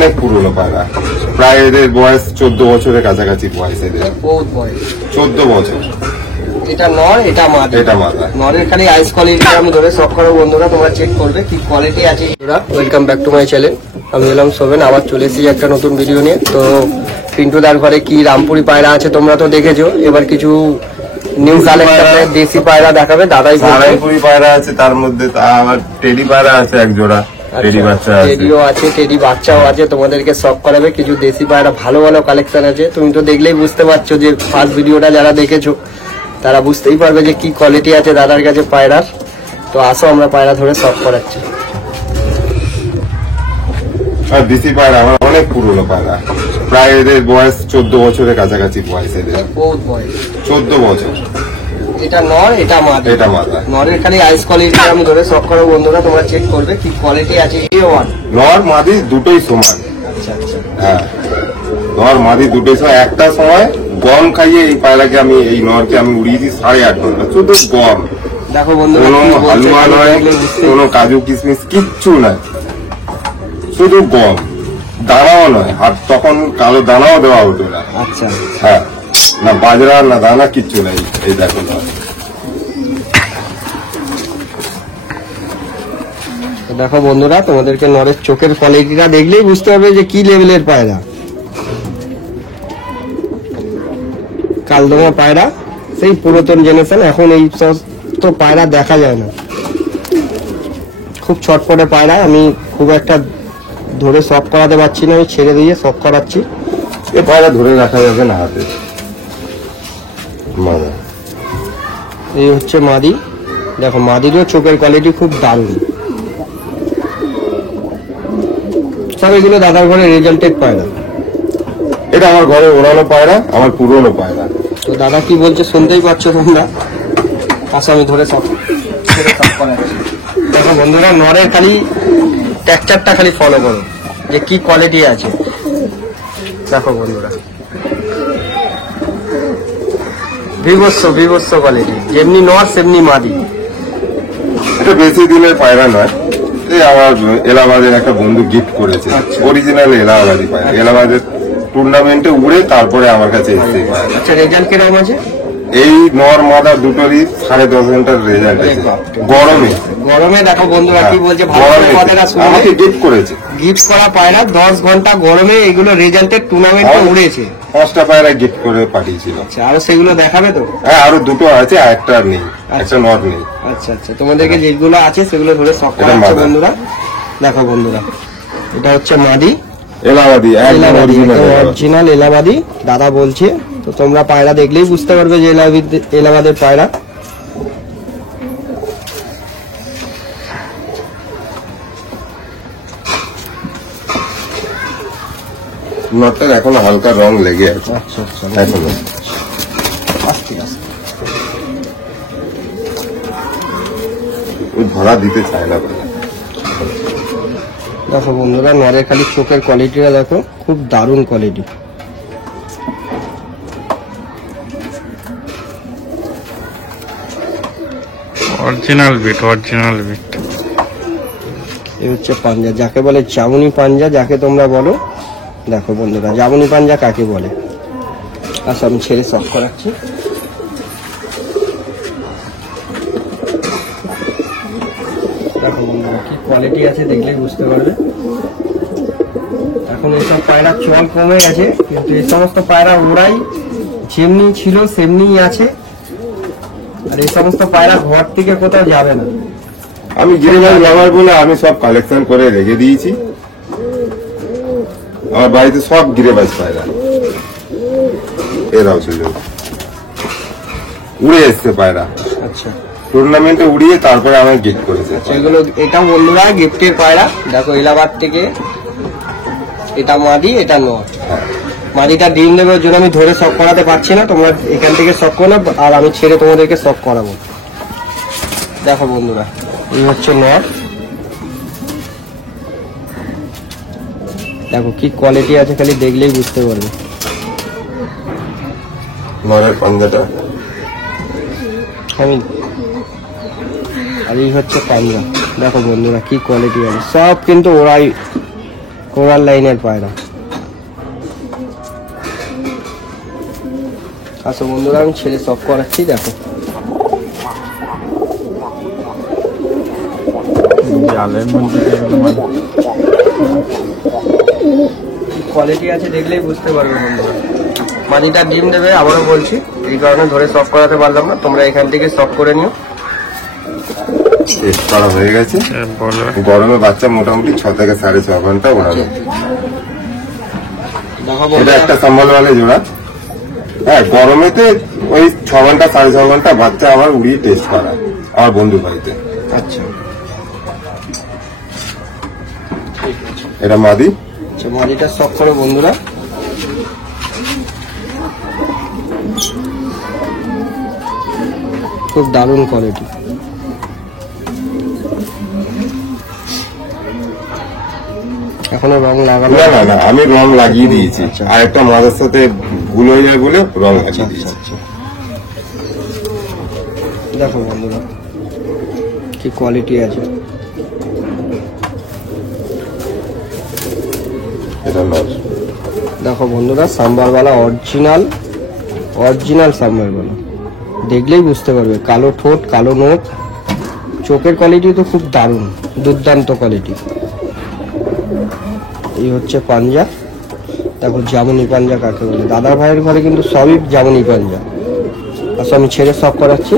অনেক পুরনো পায়রা, প্রায় এদের বয়স 14 বছরের কাছাকাছি বয়স এদের। বহুত বয়স 14 বছর। এটা নর, এটা মাদা। এটা মাদা। নরের খালি আইস কোয়ালিটি আমি ধরে শখ করো বন্ধুরা, তোমরা চেক করবে কি কোয়ালিটি আছে। Welcome back to my channel. আমি এলাম সোবেন, আবার চলে এসেছি একটা নতুন ভিডিও নিয়ে। তো পিন্টুদার ঘরে কি রামপুরি পায়রা আছে তোমরা তো দেখেছো, এবার কিছু নিউ কালেকশনের দেশি পায়রা দেখাবে দাদাই। রামপুরি পায়রা আছে, তার মধ্যে আবার টেডি পায়রা আছে এক জোড়া, টেডি বাচ্চা আছে, টেডিও আছে, টেডি বাচ্চাও আছে। তোমাদেরকে শখ করাবে কিছু দেশি পায়রা, ভালো ভালো কালেকশন আছে। তুমি তো দেখলেই বুঝতে পারছো যে ফার্স্ট ভিডিওটা যারা দেখেছো তারা বুঝতেই পারবে যে কি কোয়ালিটি আছে দাদার কাছে পায়রার। তো আসো আমরা পায়রা ধরে শখ করাচ্ছি। আর দেশি পায়রা আমার অনেক পুরনো পায়রা, প্রায় এদের বয়স 14 বছরের কাছাকাছি বয়স এদের। বহুত বয়স 14 বছর। এটা নর, এটা মাদা। এটা মাদা। নরের খালি আইস কোয়ালিটি আমি ধরে শখ করো বন্ধুরা, তোমরা চেক করবে কি কোয়ালিটি আছে। নর মাদি দুটোই সমান। আচ্ছা আচ্ছা। হ্যাঁ, নর মাদি দুটোই সমান। একটা সময় গম খাইয়ে এই পায়রাকে আমি, এই নরকে আমি উড়িয়েছি 8.5 ঘন্টা, শুধু গম। দেখো বন্ধুরা, কোনো হালুয়া নয়, কোনো কাজু কিশমিশ কিচ্ছু নাই, শুধু গম। দানাও নয়, আর তখন কালো দানাও দেওয়া হতো না। আচ্ছা হ্যাঁ, না বাজরা না দানা কিচ্ছু নাই। এই দেখো না, দেখো বন্ধুরা, তোমাদেরকে নরের চোখের কোয়ালিটিটা দেখলেই বুঝতে হবে যে কি লেভেলের পায়রা। কালদমা পায়রা, সেই পুরাতন জেনারেশন, এখন এই সব তো পায়রা দেখা যায় না। খুব ছটপটে পায়রা, আমি খুব একটা ধরে শখ করাতে পারছি না, আমি ছেড়ে দিয়ে শখ করাচ্ছি। এ পায়রা ধরে রাখা যাবে না হাতে। মাদা, এই হচ্ছে মাদি। দেখো মাদিরও চোখের কোয়ালিটি খুব দারুণ। সব এগুলো দাদার ঘরে রেজাল্টেড পায়রা। এটা আমার ঘরে ওড়ানো পায়রা, আমার পুরনো পায়রা। তো দাদা কি বলছে শুনতেই পাচ্ছ তোমরা। পাশে আমি ধরে সব করাচ্ছি। দেখো বন্ধুরা, নরের খালি টেক্সচারটা খালি ফলো করো যে কি কোয়ালিটি আছে। দেখো বন্ধুরা, বিভৎস কোয়ালিটি, যেমনি নর সেমনি মাদি। এটা বেশি দিনের পায়রা নয়, এই আমার এলাহাবাদের একটা বন্ধু গিফট করেছে, অরিজিনাল এলাহাবাদি পায়রা। এলাহাবাদের টুর্নামেন্টে উড়ে তারপরে আমার কাছে এসছে পায়রা। আচ্ছা, রেজাল্ট কিরকম আছে? এই নর মাদা দুটোরই 10.5 ঘন্টার রেজাল্ট আছে। গরমে দেখো বন্ধুরা কি বলছে, ভালো করে কথাটা শুনে। আমাকে গিফট করেছে, গিফট করা পায়রা 10 ঘন্টা গরমে এগুলো রেজাল্টের টুর্নামেন্টে উড়েছে। 5টা পায়রা গিফট করে পাঠিয়েছিল। আচ্ছা, আরো সেগুলো দেখাবে তো? হ্যাঁ, আরো দুটো আছে, একটা আর নেই, একটা নর নেই। আচ্ছা আচ্ছা, তোমাদেরকে যেগুলো আছে সেগুলো ধরে শখ করাচ্ছে বন্ধুরা। দেখো বন্ধুরা, এটা হচ্ছে মাদি এলাহাবাদি, একদম অরিজিনাল এলাহাবাদি দাদা বলছে। তো তোমরা পায়রা দেখলেই বুঝতে পারবে যে এলাহাবাদের পায়রা। নটটার এখনো হালকা রং লেগে আছে। আচ্ছা আচ্ছা, এখনো আস্তে আস্তে ধরা দিতে চায় না। দেখো বন্ধুরা, নরের খালি চোখের কোয়ালিটিটা দেখো, খুব দারুণ কোয়ালিটি। Original bit. এই হচ্ছে পাঞ্জা, যাকে বলে জামুনি পাঞ্জা, যাকে তোমরা বলো। দেখো বন্ধুরা, জামুনি পাঞ্জা কাকে বলে। আচ্ছা, আমি ছেড়ে শখ করাচ্ছি। দেখো বন্ধুরা, কি কোয়ালিটি আছে দেখলেই বুঝতে পারবে। এখন এইসব পায়রা চল কমে গেছে, কিন্তু এই সমস্ত পায়রা ওরাই যেমনি ছিল সেমনিই আছে। আর এই সমস্ত পায়রা ঘর থেকে কোথাও যাবে না। আমি গিরিবাজ ব্যবহার বলে আমি সব কালেকশন করে রেখে দিয়েছি। আমার বাড়িতে সব গিরিবাজ পায়রা, এরাও ছিল, উড়ে এসছে পায়রা। আচ্ছা, টুর্নামেন্টে উড়িয়ে তারপরে আমায় গিফট করেছে। সেগুলো এটা বন্ধুরা গিফটের পায়রা। দেখো এলাহাবাদ থেকে, এটা মাদি, এটা নর। মাদিটা ডিম দেবে, ওর জন্য আমি ধরে শখ করাতে পারছি না। তোমরা এখান থেকে শখ করো, আর আমি ছেড়ে তোমাদেরকে শখ করাবো। দেখো বন্ধুরা, এই হচ্ছে নর। দেখো কি কোয়ালিটি আছে, খালি দেখলেই বুঝতে পারবে। নরের পাঞ্জাটা আমি, আর এই হচ্ছে পাঞ্জা। দেখো বন্ধুরা কি কোয়ালিটি আছে, সব কিন্তু ওরাই ওভার লাইনের পায়রা। আচ্ছা বন্ধুরা, আমি ছেড়ে সব করাচ্ছি, দেখো জালের মধ্যে কোয়ালিটি আছে, দেখলেই বুঝতে পারবে বন্ধুরা। মাদিটা ডিম দেবে, আবারও বলছি, এই কারণে ধরে সব করাতে পারলাম না, তোমরা এখান থেকে সব করে নিও। টেস্ট করা হয়ে গেছে। বলো গরমে বাচ্চা মোটামুটি 6 থেকে 6.5 ঘন্টা ওড়ানো। দেখো এটা বন্ধুরা, একটা সম্বলওয়ালে জোড়া। হ্যাঁ, গরমেতে ওই 6 ঘন্টা 6.5 ঘন্টা বাচ্চা আমার উড়িয়ে টেস্ট করা আমার বন্ধু বাড়িতে। আচ্ছা এটা মাদি। আচ্ছা, মাদিটা সব করো বন্ধুরা। খুব দারুণ কোয়ালিটি। এখনো রং লাগানো? না না না, আমি রং লাগিয়ে দিয়েছি। আর একটা মাদের সাথে ভুল হয়ে যায় বলে রং লাগিয়ে দিয়েছি। দেখো বন্ধুরা কি কোয়ালিটি আছে। এটা নর। দেখো বন্ধুরা, সাম্বারওয়ালা অরিজিনাল সাম্বারওয়ালা, দেখলেই বুঝতে পারবে। কালো ঠোঁট, কালো নোট, চোখের কোয়ালিটি তো খুব দারুণ, দুর্দান্ত কোয়ালিটি। এই হচ্ছে পাঞ্জা। দেখো জামুনি পাঞ্জা কাকে বলে। দাদার ভাইয়ের ঘরে কিন্তু সবই জামুনি পাঞ্জা। আচ্ছা, আমি ছেড়ে সব করাচ্ছি।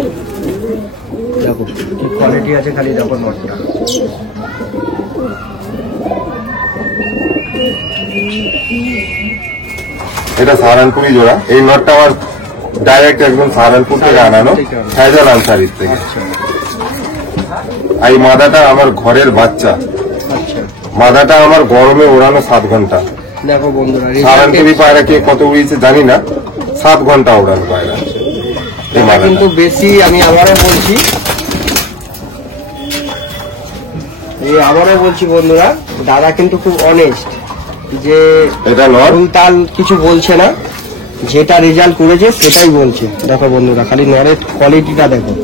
দেখো কি কোয়ালিটি আছে, খালি দেখো নটটা। এটা সাহারানপুরি জোড়া। এই নটটা আমার ডাইরেক্ট একদম সাহারানপুর থেকে আনানো, ফ্যাজাল আনসারির থেকে। আর এই মাদাটা আমার ঘরের বাচ্চা। আচ্ছা মাদাটা আমার গরমে ওড়ানো 7 ঘন্টা। দেখো বন্ধুরা, সাহারানপুরি পায়রা কে কত উড়িয়েছে জানি না, 7 ঘন্টা ওড়ানো পায়রা এই এটা মাদাটা। কিন্তু বেশি, আমি আবারও বলছি, বন্ধুরা, দাদা কিন্তু খুব অনেস্ট, যে এটা নর। তাল কিছু বলছে না, যেটা রেজাল্ট করেছে সেটাই বলছে। দেখো বন্ধুরা, খালি নরের কোয়ালিটিটা দেখো।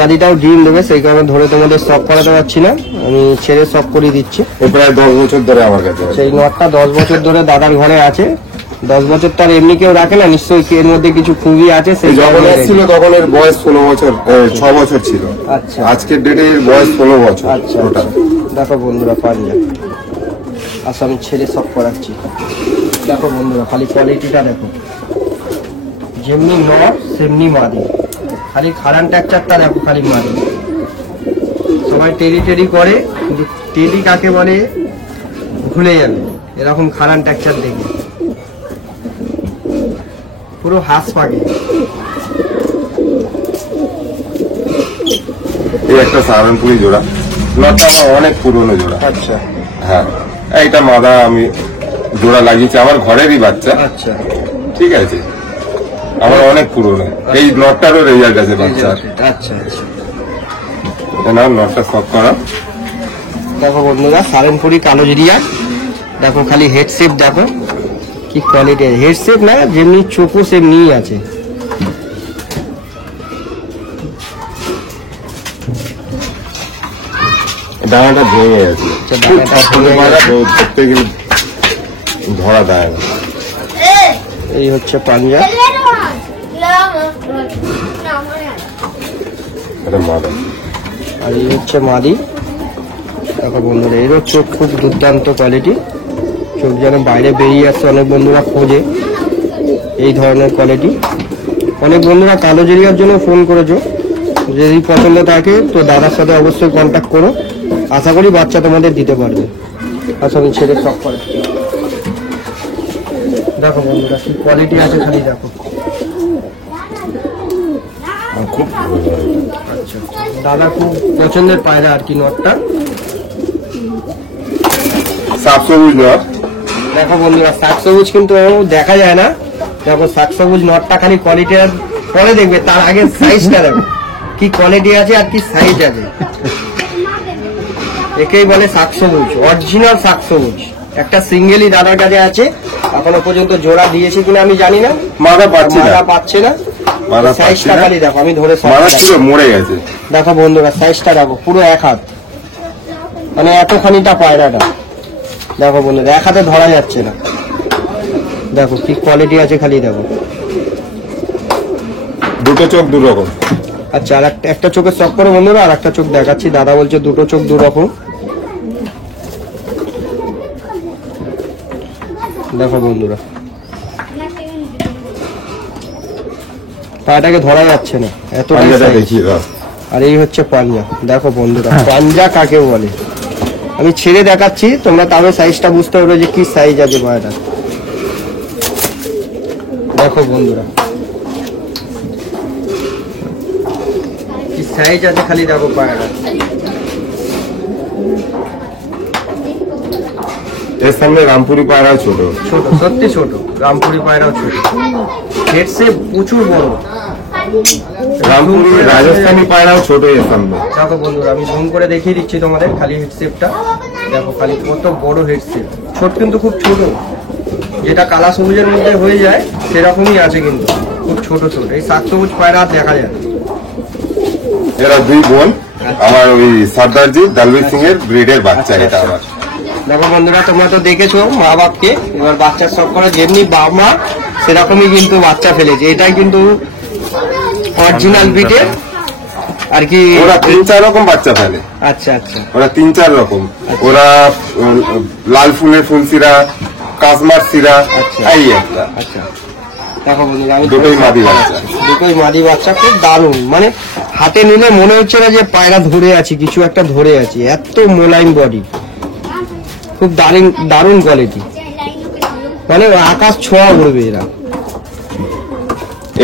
মাদিটাও ডিম দেবে, সেই কারণে ধরে তোমাদের সব করাতে পারছি না, আমি ছেড়ে সব করিয়ে দিচ্ছি। ও প্রায় 10 বছর ধরে আমার কাছে আছে। সেই নটটা 10 বছর ধরে দাদার ঘরে আছে। 10 বছর তো আর এমনি কেউ রাখে না, নিশ্চয়ই এর মধ্যে কিছু খুবই আছে। সেই যখন কারণে এসেছিল তখন এর বয়স 16 বছর, 6 বছর ছিল। আচ্ছা আজকের ডেটে এর বয়স 16 বছর আচ্ছা টোটাল। দেখো বন্ধুরা পাঞ্জা। আচ্ছা, আমি ছেড়ে সব করাচ্ছি। দেখো বন্ধুরা, খালি কোয়ালিটিটা দেখো, যেমনি নট সেমনি মাদি। খালি খারান টেক্সচারটা দেখো, খালি মাদি। সবাই টেরি করে, কিন্তু টেরি কাকে বলে ভুলে যাবে এরকম খারান টেক্সচার দেখে। পুরো হাঁস পাখি। এই একটা সাহারানপুরি জোড়া। নটটা আমার অনেক পুরনো জোড়া। আচ্ছা হ্যাঁ, এইটা মাদা আমি জোড়া লাগিয়েছি, আমার ঘরেরই বাচ্চা। আচ্ছা ঠিক আছে, আমার অনেক পুরনো। এই নটটারও রেজাল্ট আছে বাচ্চা। আচ্ছা আচ্ছা। না, নটটা সব করা। দেখো বন্ধুরা, সারেনপুরি কালো জিরিয়া। দেখো খালি হেড শেপ দেখো কি কোয়ালিটি। হেড শেপ না, যেমনি চোখও সেমনিই আছে। ডানাটা ভেঙে গেছে। আচ্ছা, খুব ডানাটা পছন্দ ভেঙে পায়রা, গেছে। তো ধরতে গেলে ধরা দেয় না। এই হচ্ছে পাঞ্জা। এটা মাদা। আর এই হচ্ছে মাদি। দেখো বন্ধুরা, এরও চোখ খুব দুর্দান্ত কোয়ালিটি। চোখ যেন বাইরে বেরিয়ে আসছে, অনেক বন্ধুরা খোঁজে এই ধরনের কোয়ালিটি। অনেক বন্ধুরা কালো জেরিয়ার জন্য ফোন করেছো, যদি পছন্দ থাকে তো দাদার সাথে অবশ্যই কন্ট্যাক্ট করো, আশা করি বাচ্চা তোমাদের দিতে পারবে। আচ্ছা, আমি ছেড়ে সব করে। দেখো বন্ধুরা কি কোয়ালিটি আছে, খালি দেখো। খুব আচ্ছা, দাদা খুব পছন্দের পায়রা আর কি নটটা। সাপ সবুজ নট। দেখো বন্ধুরা, শাক সবুজ কিন্তু দেখা যায় না। দেখো শাক সবুজ নটটা খালি কোয়ালিটি পরে দেখবে, তার আগে সাইজটা দেখো কি কোয়ালিটি আছে আর কি সাইজ আছে। একেই বলে শাক সবুজ, অরিজিনাল শাক সবুজ। একটা সিঙ্গেলই দাদার কাছে আছে, এখনো পর্যন্ত জোড়া দিয়েছে কিনা আমি জানি না, মাদা পাচ্ছি না। মাদা পাচ্ছে না। মাথা পাচ্ছি সাইজটা না। খালি দেখো, আমি ধরে সব মাথা দেখাচ্ছি। ছিল মরে গেছে। দেখো বন্ধুরা সাইজটা দেখো, পুরো এক হাত, মানে এতখানিটা পায়রাটা। দেখো বন্ধুরা এক হাতে ধরা যাচ্ছে না, দেখো কি কোয়ালিটি আছে খালি দেখো। দুটো চোখ দু রকম। আচ্ছা, আর একটা চোখের শখ করে বন্ধুরা, আর একটা চোখ দেখাচ্ছি। দাদা বলছে দুটো চোখ দু রকম। দেখো বন্ধুরা পাটাকে ধরা যাচ্ছে না, এতটাই পাঞ্জাটা size। দেখিয়ে দাও। আর এই হচ্ছে পাঞ্জা। দেখো বন্ধুরা পাঞ্জা কাকে বলে, আমি ছেড়ে দেখাচ্ছি, তোমরা তবে সাইজটা বুঝতে পারবে যে কি সাইজ আছে পায়রা। দেখো বন্ধুরা কি সাইজ আছে খালি দেখো পায়রা। এর সামনে রামপুরি পায়রাও ছোট। ছোট, সত্যি ছোট, রামপুরি পায়রাও ছোট, হেড শেপ প্রচুর বড়। রামপুরি রাজস্থানি পায়রাও ছোট এর সামনে। দেখো বন্ধুরা আমি জুম করে দেখিয়ে দিচ্ছি তোমাদের খালি হেড শেপটা। দেখো খালি কত বড় হেড শেপ, ছোট কিন্তু খুব ছোট, যেটা কালা সবুজের মধ্যে হয়ে যায় সেরকমই আছে, কিন্তু খুব ছোট ছোট। এই সাত সবুজ পায়রা আর দেখা যায় না। এরা দুই বোন, আমার ওই সর্দারজি দলবীর সিং এর ব্রিডের বাচ্চা এটা আমার। দেখো বন্ধুরা তোমরা তো দেখেছো মা বাপকে, এবার বাচ্চার সব করে যেমনি বাপ মা সেরকমই কিন্তু বাচ্চা ফেলেছে। এটাই কিন্তু অরিজিনাল ব্রিডের আর কি। ওরা 3-4 রকম বাচ্চা ফেলে। আচ্ছা আচ্ছা ওরা 3-4 রকম। ওরা লাল ফুলের ফুলসিরা, কাশ্মার সিরা, এই একটা। আচ্ছা দেখো বন্ধুরা আমি দুটোই মাদি বাচ্চা। দুটোই মাদি বাচ্চা, খুব দারুণ, মানে হাতে নিলে মনে হচ্ছে না যে পায়রা ধরে আছি, কিছু একটা ধরে আছি, এত মোলায়েম বডি, খুব দারুণ দারুণ কোয়ালিটি, মানে আকাশ ছোঁয়া উড়বে এরা,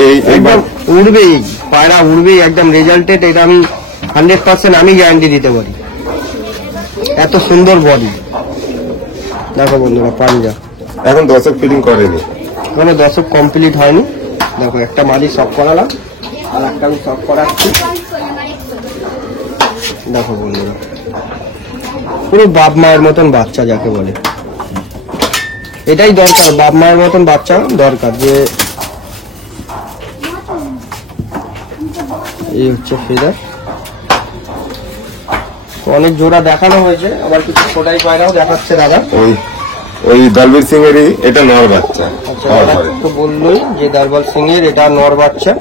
এই একদম উড়বেই পায়রা, উড়বেই একদম রেজাল্টেড। এটা আমি 100% আমি গ্যারান্টি দিতে পারি, এত সুন্দর বডি। দেখো বন্ধুরা পাঞ্জা এখন দর্শক ফিলিং করেনি। মানে দশক কমপ্লিট হয়নি। দেখো একটা মাদি সব করালাম, আর একটা আমি সব করাচ্ছি। দেখো বন্ধুরা পুরো বাপ মায়ের মতন বাচ্চা যাকে বলে, এটাই দরকার, বাপ মায়ের মতন বাচ্চা দরকার। যে এই হচ্ছে ফেদার, অনেক জোড়া দেখানো হয়েছে, আবার কিছু ছোটাই পায়রাও দেখাচ্ছে দাদা। ওই দলবীর সিং এরই এটা নর বাচ্চা। আচ্ছা দাদা তো বললোই যে দারবাল সিং এর এটা নর বাচ্চা।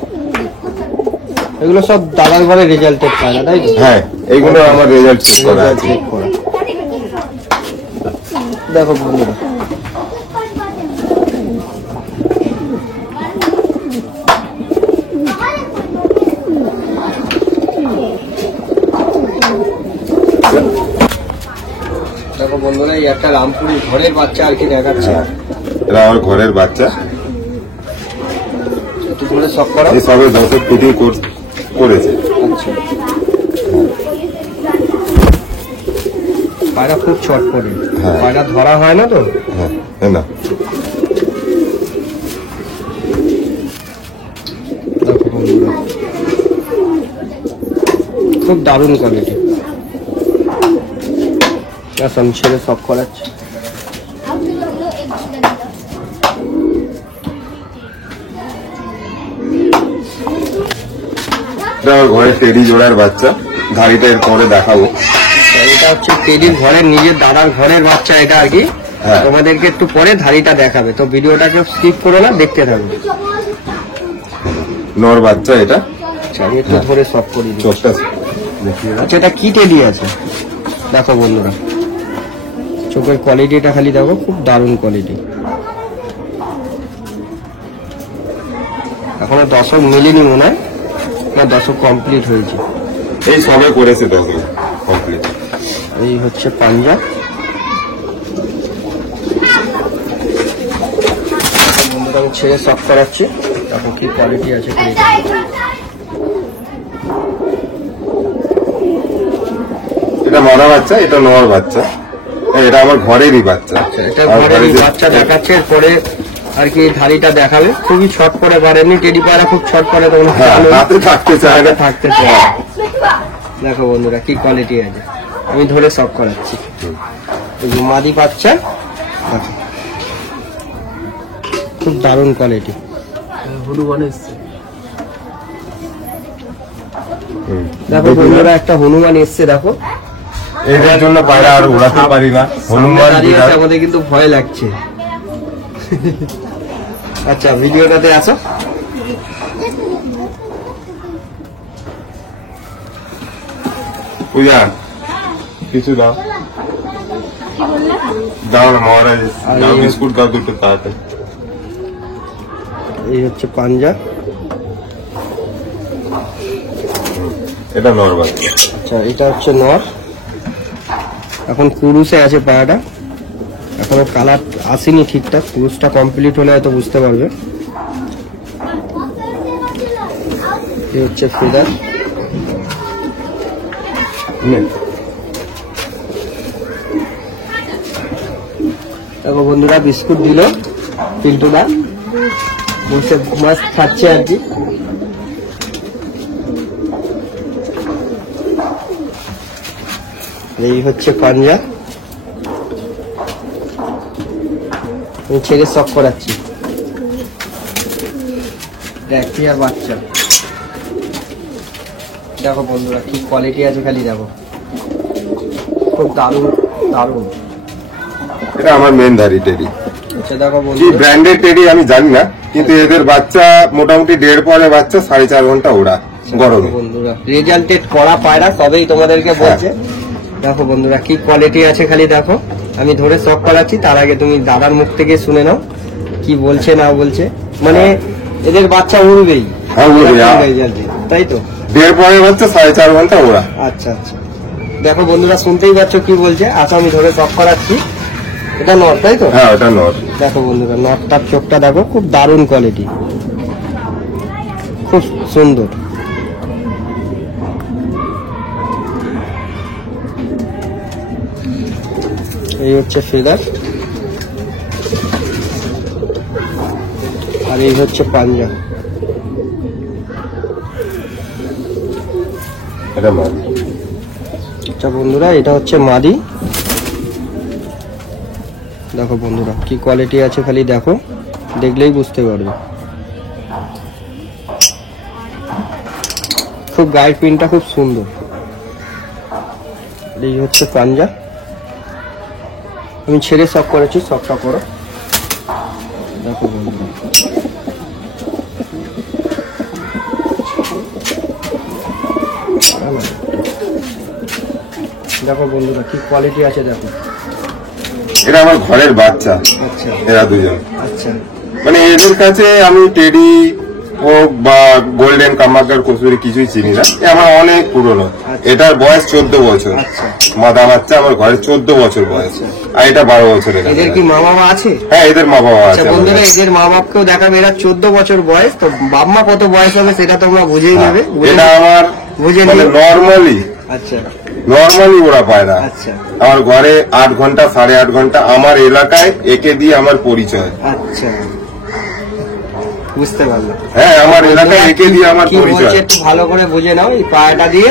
এগুলো সব দাদার ঘরে রেজাল্টেড পায়রা তাই তো? হ্যাঁ, এইগুলো আমার রেজাল্ট চেক করা রেজাল্ট আছে। চেক করা। দেখো বন্ধুরা দেখো বন্ধুরা এই একটা রামপুরি ঘরের বাচ্চা আর কি দেখাচ্ছে। এরা আমার ঘরের বাচ্চা। একটু ধরে শখ করা। এই সবে দর্শক ফিটিং করেছে। আচ্ছা পায়রা খুব ছট করে, হ্যাঁ। পায়রা ধরা হয় না তো। হ্যাঁ, না দেখো বন্ধুরা খুব দারুণ কোয়ালিটি। আচ্ছা আমি ছেড়ে সব করাচ্ছি। এটা আমার ঘরের টেডি জোড়ার বাচ্চা। ধাড়িটা এর পরে দেখাবো। এটা হচ্ছে টেডির ঘরের নিজের দাদার ঘরের বাচ্চা এটা আর কি। হ্যাঁ। তোমাদেরকে একটু পরে ধাড়িটা দেখাবে, তো ভিডিওটাকে স্কিপ করো না, দেখতে থাকবে। নর বাচ্চা এটা। আচ্ছা আমি একটু ধরে সব করি দিই। চোখটা দেখিয়ে দাও। আচ্ছা এটা কি টেডি আছে দেখো বন্ধুরা, চোখের কোয়ালিটিটা খালি দেখো, খুব দারুণ কোয়ালিটি। এখনো দশক মিলেনি মনে হয়, না দশক কমপ্লিট হয়েছে। এই সবে করেছে দর্শক কমপ্লিট। এই হচ্ছে পাঞ্জা। বন্ধুরা আমি ছেড়ে সব করাচ্ছি, দেখো কি কোয়ালিটি আছে। এটা মাদা বাচ্চা, এটা নর বাচ্চা। এটা আমার ঘরেরই বাচ্চা। এটা আমার ঘরের ঘরে যে- বাচ্চা দেখাচ্ছে, পরে আর কি ধাড়িটা দেখাবে। খুবই ছট করে পারেনি, টেডি পায়রা খুব ছট করে, তখন হ্যাঁ, হাতে থাকতে চায় না। থাকতে চায় না। দেখো বন্ধুরা কি কোয়ালিটি আছে, আমি ধরে সব করাচ্ছি। এই যে মাদি বাচ্চা দেখো, খুব দারুণ কোয়ালিটি। দেখো বন্ধুরা একটা হনুমান এসছে, দেখো এদের জন্য পায়রা আর উড়াতে পারি না। হনুমান দাঁড়িয়ে আছে, বিরাট। আমাদের কিন্তু ভয় লাগছে। আচ্ছা ভিডিওটাতে আসো। পূজা কিছু দাও, দাও না মহারাজ, দাও বিস্কুট দাও দুটো তাড়াতাড়ি। এই হচ্ছে পাঞ্জা। এটা নর বাচ্চা। আচ্ছা এটা হচ্ছে নর, এখন কুরুসে আছে পায়রাটা, এখনো কালার আসেনি ঠিকঠাক, কুরুসটা কমপ্লিট হলে হয়তো বুঝতে পারবে। এই হচ্ছে ফেদার। দেখো বন্ধুরা বিস্কুট দিল পিন্টুদা, বসে মাছ খাচ্ছে আর কি। এই হচ্ছে পাঞ্জা, আমি ছেড়ে শখ করাচ্ছি। দেখি আর বাচ্চা, দেখো বন্ধুরা কি কোয়ালিটি আছে খালি দেখো, খুব দারুণ দারুণ। এটা আমার মেন ধারি টেডি। আচ্ছা দেখো কি বন্ধুরা, ব্র্যান্ডেড টেডি আমি জানি না, কিন্তু এদের বাচ্চা মোটামুটি 1.5 পরে বাচ্চা 4.5 ঘন্টা ওড়া গরমে। বন্ধুরা রেজাল্টেড করা পায়রা তবেই তোমাদেরকে বলছে। দেখো বন্ধুরা কি কোয়ালিটি আছে খালি দেখো, আমি ধরে শখ করাচ্ছি, তার আগে তুমি দাদার মুখ থেকে শুনে নাও কি বলছে না বলছে। মানে এদের বাচ্চা উড়বেই। হ্যাঁ, উড়বে, হ্যাঁ। রেজাল্টে, তাই তো? 1.5 পরে বাচ্চা 4.5 ঘন্টা ওড়া। আচ্ছা আচ্ছা, দেখো বন্ধুরা শুনতেই পাচ্ছ কি বলছে। আচ্ছা আমি ধরে শখ করাচ্ছি, এটা নর তাই তো? হ্যাঁ ওটা নর। দেখো বন্ধুরা নটটার চোখটা দেখো, খুব দারুণ কোয়ালিটি, খুব সুন্দর। এই হচ্ছে ফেদার, আর এই হচ্ছে পাঞ্জা। এটা মাদি। আচ্ছা বন্ধুরা এটা হচ্ছে মাদি। দেখো বন্ধুরা কি কোয়ালিটি আছে খালি দেখো, দেখলেই বুঝতে পারবে। খুব গায়ের প্রিন্টটা খুব সুন্দর। এই হচ্ছে পাঞ্জা, আমি ছেড়ে শখ করেছি, শখটা করো। দেখো বন্ধুরা দেখো বন্ধুরা কি কোয়ালিটি আছে দেখো। এটা আমার ঘরের বাচ্চা। আচ্ছা এরা দুজন, আচ্ছা মানে এদের কাছে আমি টেডি হোক বা গোল্ডেন কামাকার কসুরি কিছুই চিনি না, এ আমার অনেক পুরনো। এটার বয়স 14 বছর। আচ্ছা মাদা বাচ্চা আমার ঘরে 14 বছর বয়স, আর এটা 12 বছরের। এদের কি মা বাবা আছে? হ্যাঁ এদের মা বাবা আচ্ছা আছে আমার বন্ধুরা কাছে। এদের মা বাপকেও দেখাবে, এরা 14 বছর বয়স, তো বাপ মা কত বয়স হবে সেটা তোমরা বুঝেই নেবে। এটা আমার বুঝে মানে নিও। নর্মালি আচ্ছা ওরা পায়রা। আচ্ছা আমার ঘরে 8 ঘন্টা 8.5 ঘন্টা আমার এলাকায় একে দিয়ে আমার পরিচয়। আচ্ছা বুঝতে পারলাম। হ্যাঁ আমার এলাকায় একে দিয়ে আমার কি পরিচয়। বলছে একটু ভালো করে বুঝে নাও, এই পায়রাটা দিয়ে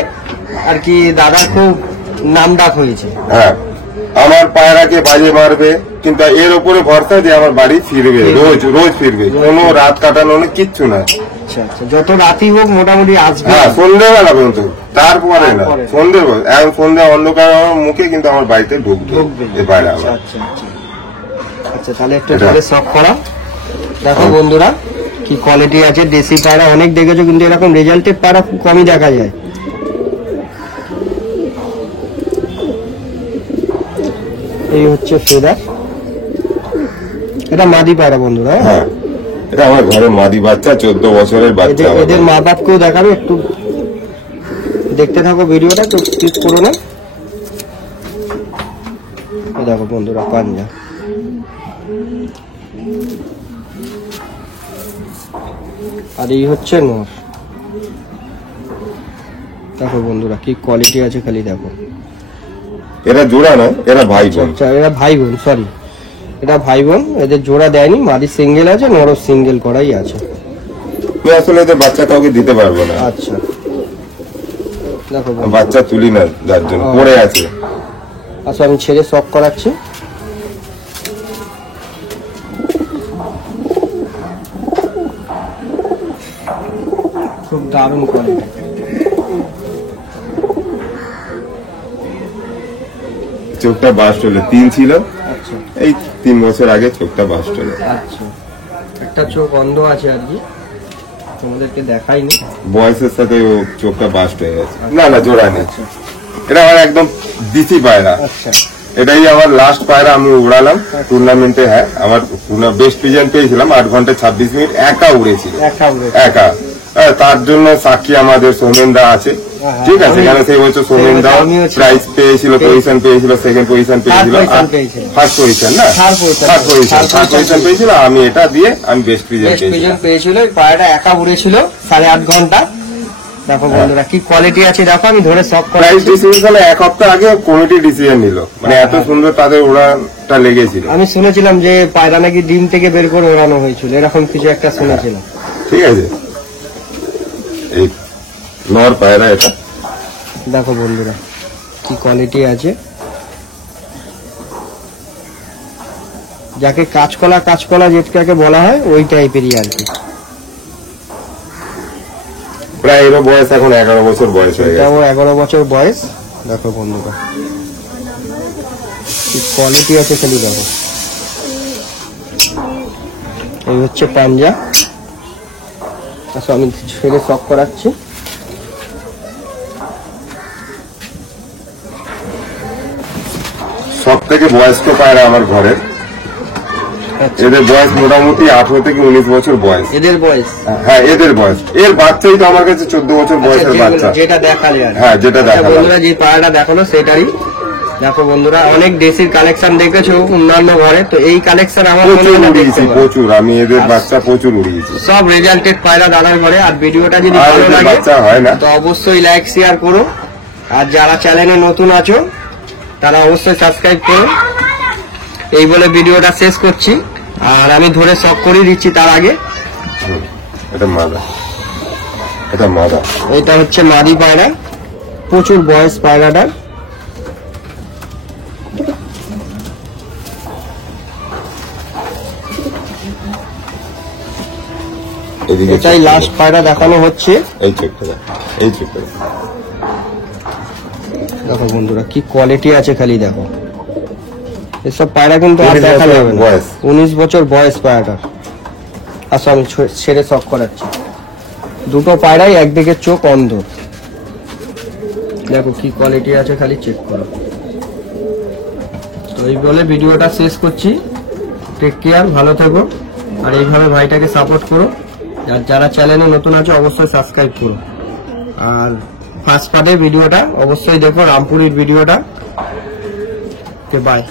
আর কি দাদা খুব নামডাক হয়েছে। হ্যাঁ আমার পায়রাকে বাজে মারবে, কিন্তু এর উপরে ভরসা যে আমার বাড়ি ফিরবে, রোজ রোজ ফিরবে, কোনো রাত কাটানো না, কিচ্ছু না। আচ্ছা আচ্ছা, যত রাতই হোক মোটামুটি আসবে। হ্যাঁ সন্ধ্যেবেলা পর্যন্ত, তারপরে না। তারপরে। সন্ধ্যেবেলা এখন সন্ধ্যা অন্ধকার হওয়ার মুখে কিন্তু আমার বাড়িতে ঢুকবে ঢুকবে। এই পায়রা আচ্ছা আমার। আচ্ছা আচ্ছা আচ্ছা, তাহলে একটু এটা। ধরে শখ করা। দেখো বন্ধুরা কি কোয়ালিটি আছে, দেশি পায়রা অনেক দেখেছো, কিন্তু এরকম রেজাল্টেড পায়রা খুব কমই দেখা যায়। এই হচ্ছে ফেদার, এটা মাদি পায়রা বন্ধুরা। হ্যাঁ এটা আমার ঘরে মাদি বাচ্চা, 14 বছরের বাচ্চা আমার। এদের মা বাপকেও দেখাবে, একটু দেখতে থাকো ভিডিওটা, তো স্কিপ করো না। এই দেখো বন্ধুরা পাঞ্জা, আর এই হচ্ছে নর। দেখো বন্ধুরা কি কোয়ালিটি আছে খালি দেখো। এরা জোড়া না, এরা ভাই বোন। আচ্ছা এরা ভাই বোন, সরি এটা ভাই বোন, এদের জোড়া দেয়নি, মাদি সিঙ্গেল আছে, নরও সিঙ্গেল করাই আছে। তুই আসলে এদের বাচ্চা কাউকে দিতে পারবো না, আচ্ছা দেখো বন্ধুরা। বাচ্চা তুলি না যার জন্য ও। পড়ে আছে। আচ্ছা আমি ছেড়ে শখ করাচ্ছি। খুব দারুণ কোয়ালিটি। চোখটা বাস্ট হলো, 3 ছিল, আচ্ছা এই 3 বছর আগে চোখটা বাস্ট হলো। আচ্ছা, একটা চোখ অন্ধ আছে আর কি, তোমাদেরকে দেখাইনি। বয়সের সাথে ও চোখটা বাস্ট হয়ে গেছে। না না, জোড়া নেই, এটা আমার একদম দিশি পায়রা। আচ্ছা এটাই আমার লাস্ট পায়রা আমি উড়ালাম টুর্নামেন্টে। হ্যাঁ, আমার বেস্ট পিজন পেয়েছিলাম, 8 ঘন্টা 26 মিনিট একা উড়েছিল, একা উড়ে। একা। তার জন্য সাক্ষী আমাদের সোমেনদা আছে, ঠিক আছে। এখানে সেই বছর সোমেনদা প্রাইজ পেয়েছিল, পজিশন পেয়েছিল, সেকেন্ড পজিশন পেয়েছিল, ফার্স্ট পজিশন না, থার্ড পজিশন পেয়েছিল। আমি এটা দিয়ে আমি বেস্ট পিজন পেয়েছিল। পায়রাটা একা উড়েছিল 8.5 ঘন্টা। দেখো বন্ধুরা কি কোয়ালিটি আছে, দেখো আমি ধরে সব প্রাইজ ডিসিশন 1 সপ্তাহ আগে কমিটি ডিসিশন নিল, মানে এত সুন্দর তাদের ওড়াটা লেগেছিল। আমি শুনেছিলাম যে পায়রা নাকি ডিম থেকে বের করে ওড়ানো হয়েছিল, এরকম কিছু একটা শুনেছিলাম। ঠিক আছে, এই নর পায়রা এটা। দেখো বন্ধুরা কি কোয়ালিটি আছে, যাকে কাঁচকলা যেটাকে বলা হয় ওই টাইপেরই আর কি। প্রায় এর বয়স এখন 11 বছর বয়স হয়ে গেছে। এটাও 11 বছর বয়স। দেখো বন্ধুরা কি কোয়ালিটি আছে খালি দেখো। এই হচ্ছে পাঞ্জা। আচ্ছা আমি ছেড়ে শক করাচ্ছি। সব থেকে বয়স্ক পায়রা আমার ঘরে। এদের বয়স মোটামুটি 18 থেকে 19 বছর বয়স। এদের বয়স? হ্যাঁ, এদের বয়স। এর বাচ্চাই তো আমার কাছে 14 বছর বয়সের বাচ্চা। যেটা দেখালে আর হ্যাঁ, যেটা দেখালাম। বন্ধুরা যে পায়রাটা দেখালো সেটারই। দেখো বন্ধুরা অনেক দেশির কালেকশন দেখেছো অন্যান্য ঘরে, তো এই কালেকশন আমার প্রচুর। আমি এদের বাচ্চা প্রচুর উড়িয়েছি। সব রেজাল্টেড পায়রা দাদার ঘরে। আর ভিডিওটা যদি ভালো লাগে বাচ্চা হয় না তো অবশ্যই লাইক শেয়ার করো। আর যারা চ্যানেলে নতুন আছো তারা অবশ্যই সাবস্ক্রাইব করো। এই বলে ভিডিওটা শেষ করছি। আর আমি ধরে শক করে দিচ্ছি তার আগে। এটা মাদা, এটা মাদা। এটা হচ্ছে মাদি পায়রা, প্রচুর বয়স পায়রাটার। এটাই লাস্ট পায়রা দেখানো হচ্ছে। এই চোখটা এই চোখটা দেখো বন্ধুরা কি কোয়ালিটি আছে খালি দেখো। এসব পায়রা কিন্তু আর দেখা যাবে না। 19 বছর বয়স পায়রাটার। আচ্ছা আমি ছেড়ে শক করাচ্ছি। দুটো পায়রাই একদিকে চোখ অন্ধ। দেখো কি কোয়ালিটি আছে খালি চেক করো। তো এই বলে ভিডিওটা শেষ করছি। টেক কেয়ার, ভালো থেকো। আর এইভাবে ভাইটাকে সাপোর্ট করো। আর যারা চ্যানেলে নতুন আছে অবশ্যই সাবস্ক্রাইব করো। আর ফার্স্ট পার্টের ভিডিওটা অবশ্যই দেখো, রামপুরের ভিডিওটা। বাই।